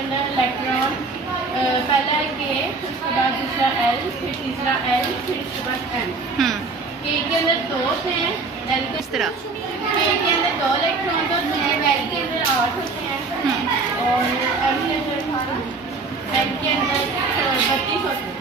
इसके अंदर इलेक्ट्रॉन पहला है के, उसके बाद दूसरा एल, फिर तीसरा एल, फिर इसके बाद एम। के के अंदर 2 हैं, एल के इस तरह के अंदर 2 इलेक्ट्रॉन होते हैं, एल के अंदर 8 होते हैं और एम के अंदर 32 होते हैं।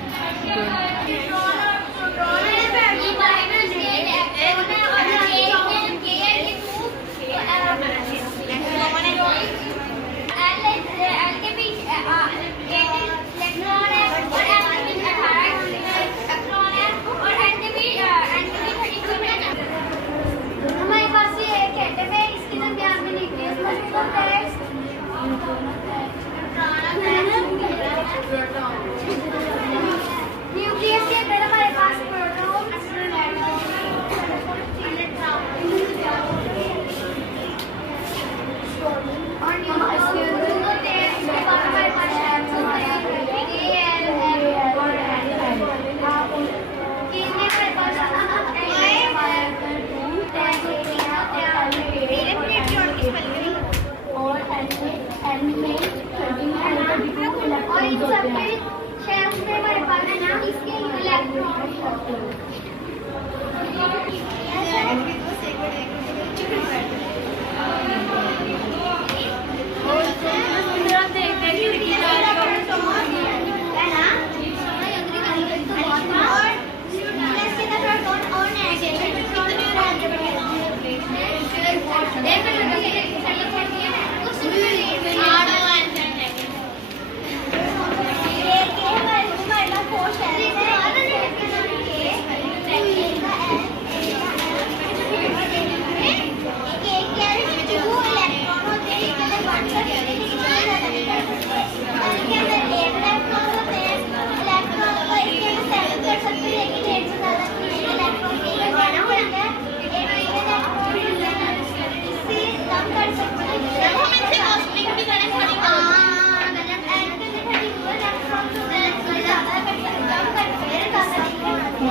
न्यूक्लियस के अंदर हमारे पास प्रोटॉन और न्यूक्लियस के अंदर होते हैं। इसके बाद हमारे पास एटम्स होते हैं, ए एल एम और एन। के में हमारे पास और एन में 32 और इन सब के शेल्स में हमारे पास है ना इसके इलेक्ट्रॉन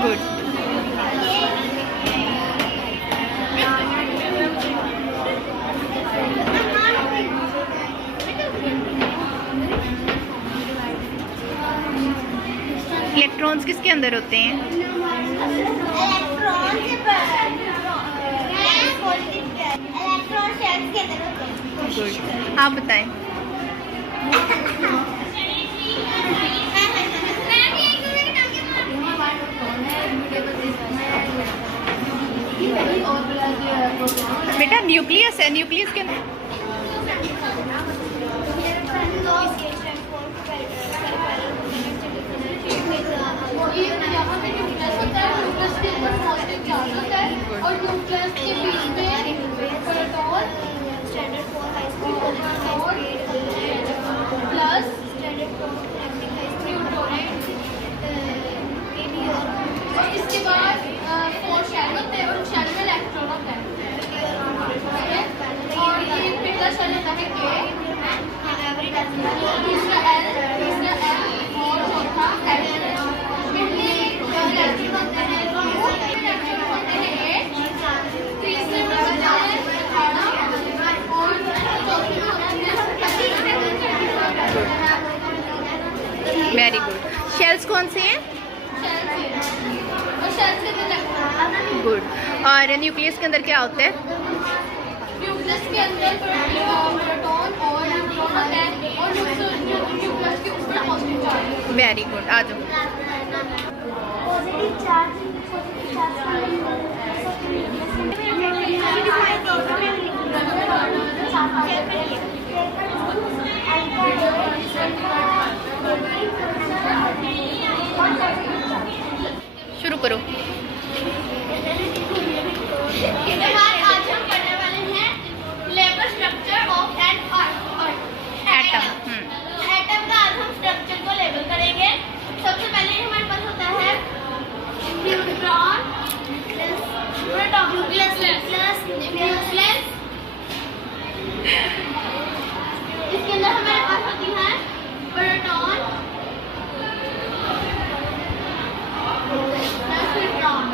गुड। इलेक्ट्रॉन्स किसके अंदर होते हैं? गुड। आप बताएं। बेटा न्यूक्लियस है, न्यूक्लियस के अंदर और न्यूक्लियस के बीच में proton standard 4 high school plus standard 4 neutron और इसके बाद 4 शेल होते हैं और शेल में इलेक्ट्रॉन होता है और ये पहला शेल होता है के, दूसरा एल, तीसरा एम और चौथा एल। Very good. शेल्स कौन से हैं? गुड। और न्यूक्लियस के अंदर क्या होता है? न्यूक्लियस के अंदर प्रोटॉन और न्यूट्रॉन होता है और न्यूक्लियस के ऊपर पॉजिटिव चार्ज। Very good. आ जाओ। पॉजिटिव चार्ज शुरू करो। आज हम पढ़ने वाले हैं level structure of an atom. Atom का आज हम स्ट्रक्चर को लेबल करेंगे। सबसे पहले हमारे पास होता है न्यूट्रॉन, प्रोटॉन, न्यूक्लियस, इसके अंदर हमारे पास होती है प्रोटॉन, न्यूट्रॉन।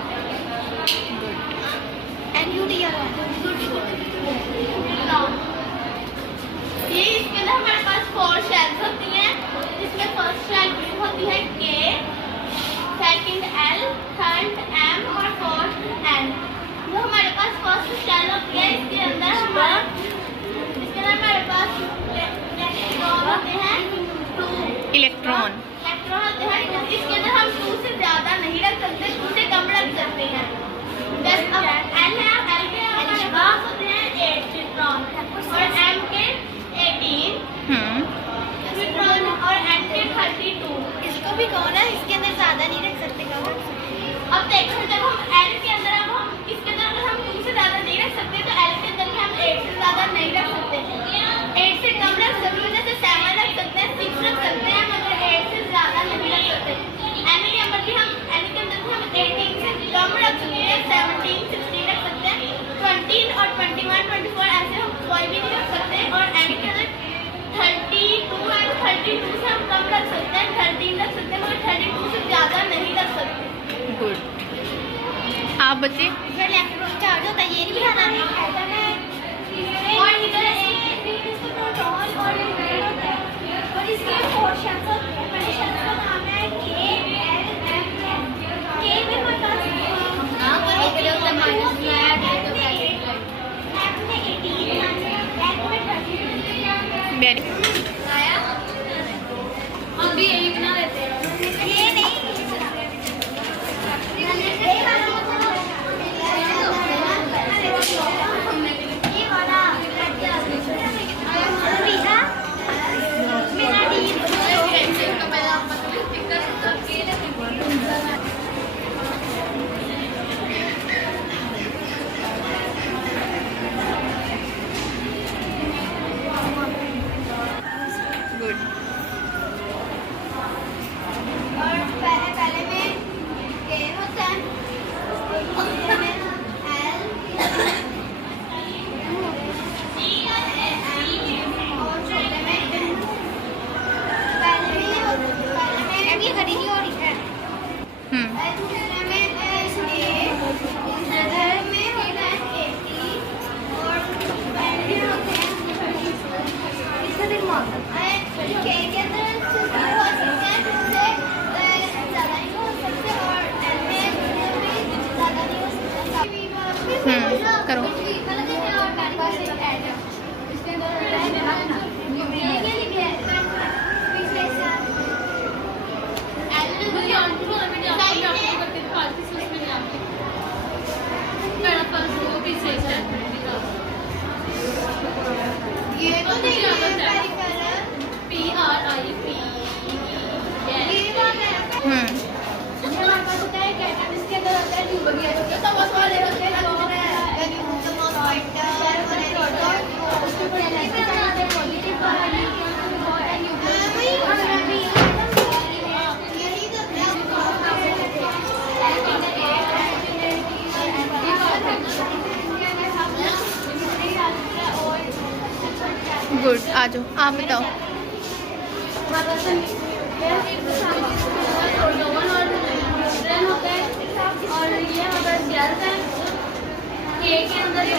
होती है, इसके अंदर हमारे पास इलेक्ट्रॉन होते हैं, इलेक्ट्रॉन। होते हैं। इसके अंदर हम 2 से ज्यादा नहीं रख सकते, 2 से कम रख सकते हैं। जैसे अब L है, L के हमारे पास होते हैं 8 इलेक्ट्रॉन और M के 18 इलेक्ट्रॉन और N के 32। इसको भी कहो ना, इसके अंदर ज्यादा नहीं रख सकते, कम रख सकते। अब देखो जब हम L के अंदर अब हम इसके अंदर अगर हम 2 से ज्यादा नहीं रख सकते तो L के अंदर भी हम 8 से ज्यादा नहीं रख सकते। 8 से कम रख सकते हैं, जैसे 7 रख सकते हैं, 6 रख सकते हैं, मगर 8 से ज्यादा नहीं रख सकते। N के अंदर भी हम 18 से कम रख सकते हैं, 17, 16 रख सकते हैं, 20 और 21, 24 ऐसे हम कोई भी नहीं रख सकते। और N के अंदर 32 और 32 से हम कम रख सकते हैं, 13 रख सकते हैं, मगर 32 से ज्यादा नहीं रख सकते। गुड। आप बच्चे? इधर इलेक्ट्रॉन चार्ज होता है, ये नहीं दिखाना है। और इधर इसको प्रोटॉन और न्यूट्रॉन होता है और इसके पोर्शंस होते हैं। पोर्शंस का नाम है K, L, M, N। K में हमारे पास हां और एक होता है माइनस में ऐड तो ब्रैकेट में M में 18 N में 30। वेरी आया हम भी यही बना लेते हैं। ये नहीं ये वाला मेरा टीम का पहला गुड। और पहले में K होता है, दूसरे में L, और छोटे में पहले में ये खड़ी नहीं हो रही है। दूसरे में A, तीसरे में होता है 80 और N में होते हैं 30। इसका दिमाग K के अंदर से 0 हो सकते हैं, से ज़्यादा नहीं हो सकते और N में भी ज़्यादा नहीं हो सकते। करो। और मेरे पास एक ऐड है, इसके अंदर होता है ये लिखे हैं पिछले साल L मुझे ऑन टू और मैंने आपको करके फालतू से उसमें नहीं आती मेरा पास वो पिछले साल ये तो नहीं आता PRIP ये बात है। हमारे पास होता है कैटन, इसके अंदर होता है ट्यूब वगैरह होता है, तो बस वाले होते हैं जो उसके ऊपर एनर्जी बनाते हैं पॉजिटिव वाला और यही करते हैं। गुड। आ जाओ, आप बताओ। और ये हमारे गैस है, K के अंदर ये